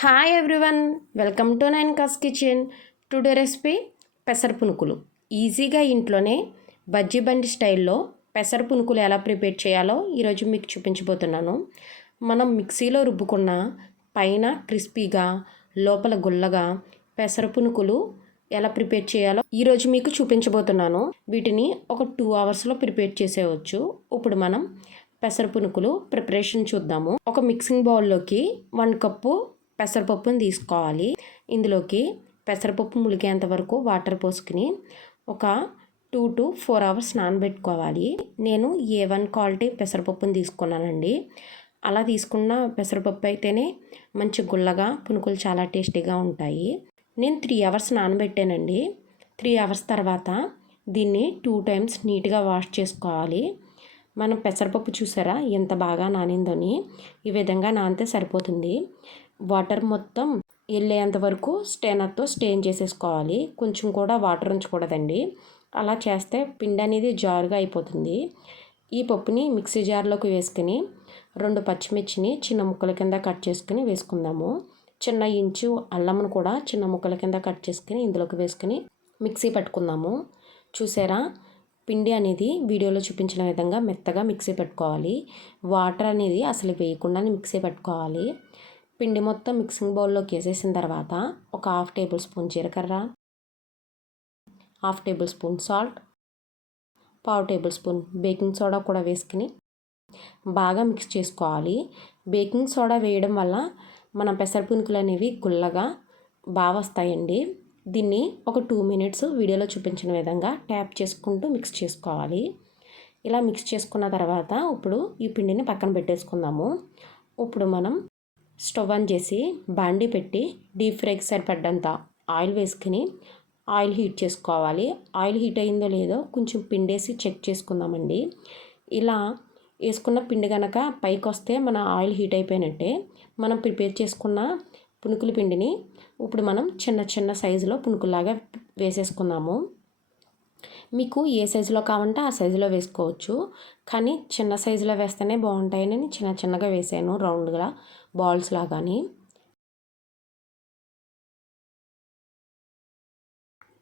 Hi everyone, welcome to నైన్కాస్ kitchen. Today recipe పెసర పునుకులు. ఈజీగా ఇంట్లోనే బజ్జీ బండి స్టైల్లో పెసర పునుకులు ఎలా ప్రిపేర్ చేయాలో ఈరోజు మీకు చూపించబోతున్నాను. మనం మిక్సీలో రుబ్బుకున్న పైన క్రిస్పీగా లోపల గుల్లగా పెసర పునుకులు ఎలా ప్రిపేర్ చేయాలో ఈరోజు మీకు చూపించబోతున్నాను. వీటిని ఒక 2 అవర్స్లో ప్రిపేర్ చేసేయవచ్చు. ఇప్పుడు మనం పెసర పునుకులు ప్రిపరేషన్ చూద్దాము. ఒక మిక్సింగ్ బౌల్లోకి 1 కప్పు పెసరపప్పుని తీసుకోవాలి. ఇందులోకి పెసరపప్పు ములిగేంత వరకు వాటర్ పోసుకుని ఒక 2 to 4 అవర్స్ నానబెట్టుకోవాలి. నేను A1 క్వాలిటీ పెసరపప్పుని తీసుకున్నానండి. అలా తీసుకున్న పెసరపప్పు అయితేనే మంచి గుల్లగా పునుకులు చాలా టేస్టీగా ఉంటాయి. నేను 3 అవర్స్ నానబెట్టానండి. 3 అవర్స్ తర్వాత దీన్ని 2 టైమ్స్ నీట్గా వాష్ చేసుకోవాలి. మనం పెసరపప్పు చూసారా ఎంత బాగా నానిందని. ఈ విధంగా నానితే సరిపోతుంది. వాటర్ మొత్తం వెళ్ళేంత వరకు స్టెయినర్తో స్టెయిన్ చేసేసుకోవాలి. కొంచెం కూడా వాటర్ ఉంచకూడదండి. అలా చేస్తే పిండి అనేది జారుగా అయిపోతుంది. ఈ పప్పుని మిక్సీ జార్లోకి వేసుకుని 2 పచ్చిమిర్చిని చిన్న ముక్కల కింద కట్ చేసుకుని వేసుకుందాము. చిన్న ఇంచు అల్లమును కూడా చిన్న ముక్కల కింద కట్ చేసుకుని ఇందులోకి వేసుకుని మిక్సీ పట్టుకుందాము. చూసారా, పిండి అనేది వీడియోలో చూపించిన విధంగా మెత్తగా మిక్సీ పెట్టుకోవాలి. వాటర్ అనేది అసలు వేయకుండానే మిక్సీ పెట్టుకోవాలి. పిండి మొత్తం మిక్సింగ్ బౌల్లోకి వేసేసిన తర్వాత ఒక 1/2 టేబుల్ స్పూన్ జీలకర్ర, 1/2 table spoon salt, 1/2 table spoon baking soda కూడా వేసుకుని బాగా మిక్స్ చేసుకోవాలి. బేకింగ్ సోడా వేయడం వల్ల మన పెసర పునుకులు అనేవి గుల్లగా బాగా వస్తాయండి. దీన్ని ఒక 2 మినిట్స్ వీడియోలో చూపించిన విధంగా ట్యాప్ చేసుకుంటూ మిక్స్ చేసుకోవాలి. ఇలా మిక్స్ చేసుకున్న తర్వాత ఇప్పుడు ఈ పిండిని పక్కన పెట్టేసుకుందాము. ఇప్పుడు మనం స్టవ్ ఆన్ చేసి బాండీ పెట్టి డీప్ ఫ్రైకి సరిపడ్డంత ఆయిల్ వేసుకుని ఆయిల్ హీట్ చేసుకోవాలి. ఆయిల్ హీట్ అయిందో లేదో కొంచెం పిండేసి చెక్ చేసుకుందామండి. ఇలా వేసుకున్న పిండి కనుక పైకి వస్తే మన ఆయిల్ హీట్ అయిపోయినట్టే. మనం ప్రిపేర్ చేసుకున్న పునుకుల పిండిని ఇప్పుడు మనం చిన్న చిన్న సైజులో పునుకులాగా వేసేసుకుందాము. మీకు ఏ సైజులో కావాలంటే ఆ సైజులో వేసుకోవచ్చు. కానీ చిన్న సైజులో వేస్తేనే బాగుంటాయని చిన్న చిన్నగా వేసాను, రౌండ్గా బాల్స్ లాగాని.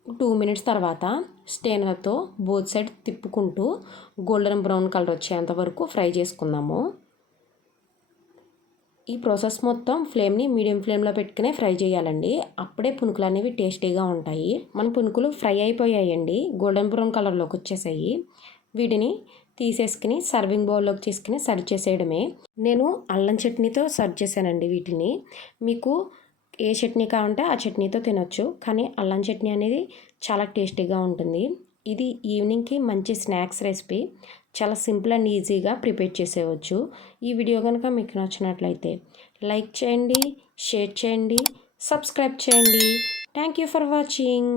2 మినిట్స్ తర్వాత స్టెయినర్తో బోత్ సైడ్ తిప్పుకుంటూ గోల్డెన్ బ్రౌన్ కలర్ వచ్చేంత వరకు ఫ్రై చేసుకుందాము. ఈ ప్రాసెస్ మొత్తం ఫ్లేమ్ని మీడియం ఫ్లేమ్లో పెట్టుకునే ఫ్రై చేయాలండి. అప్పుడే పునుకులు అనేవి టేస్టీగా ఉంటాయి. మన పునుకులు ఫ్రై అయిపోయాయండి, గోల్డెన్ బ్రౌన్ కలర్లోకి వచ్చేసాయి. వీటిని తీసేసుకుని సర్వింగ్ బౌల్లోకి తీసుకుని సర్వ్ చేసేయడమే. నేను అల్లం చట్నీతో సర్వ్ చేశానండి వీటిని. మీకు ఏ చట్నీ కావాలంటే ఆ చట్నీతో తినొచ్చు, కానీ అల్లం చట్నీ అనేది చాలా టేస్టీగా ఉంటుంది. ఇది ఈవినింగ్కి మంచి స్నాక్స్ రెసిపీ. చాలా సింపుల్ అండ్ ఈజీగా ప్రిపేర్ చేసేయవచ్చు. ఈ వీడియో కనుక మీకు నచ్చినట్లయితే లైక్ చేయండి, షేర్ చేయండి, సబ్స్క్రైబ్ చేయండి. Thank you for watching.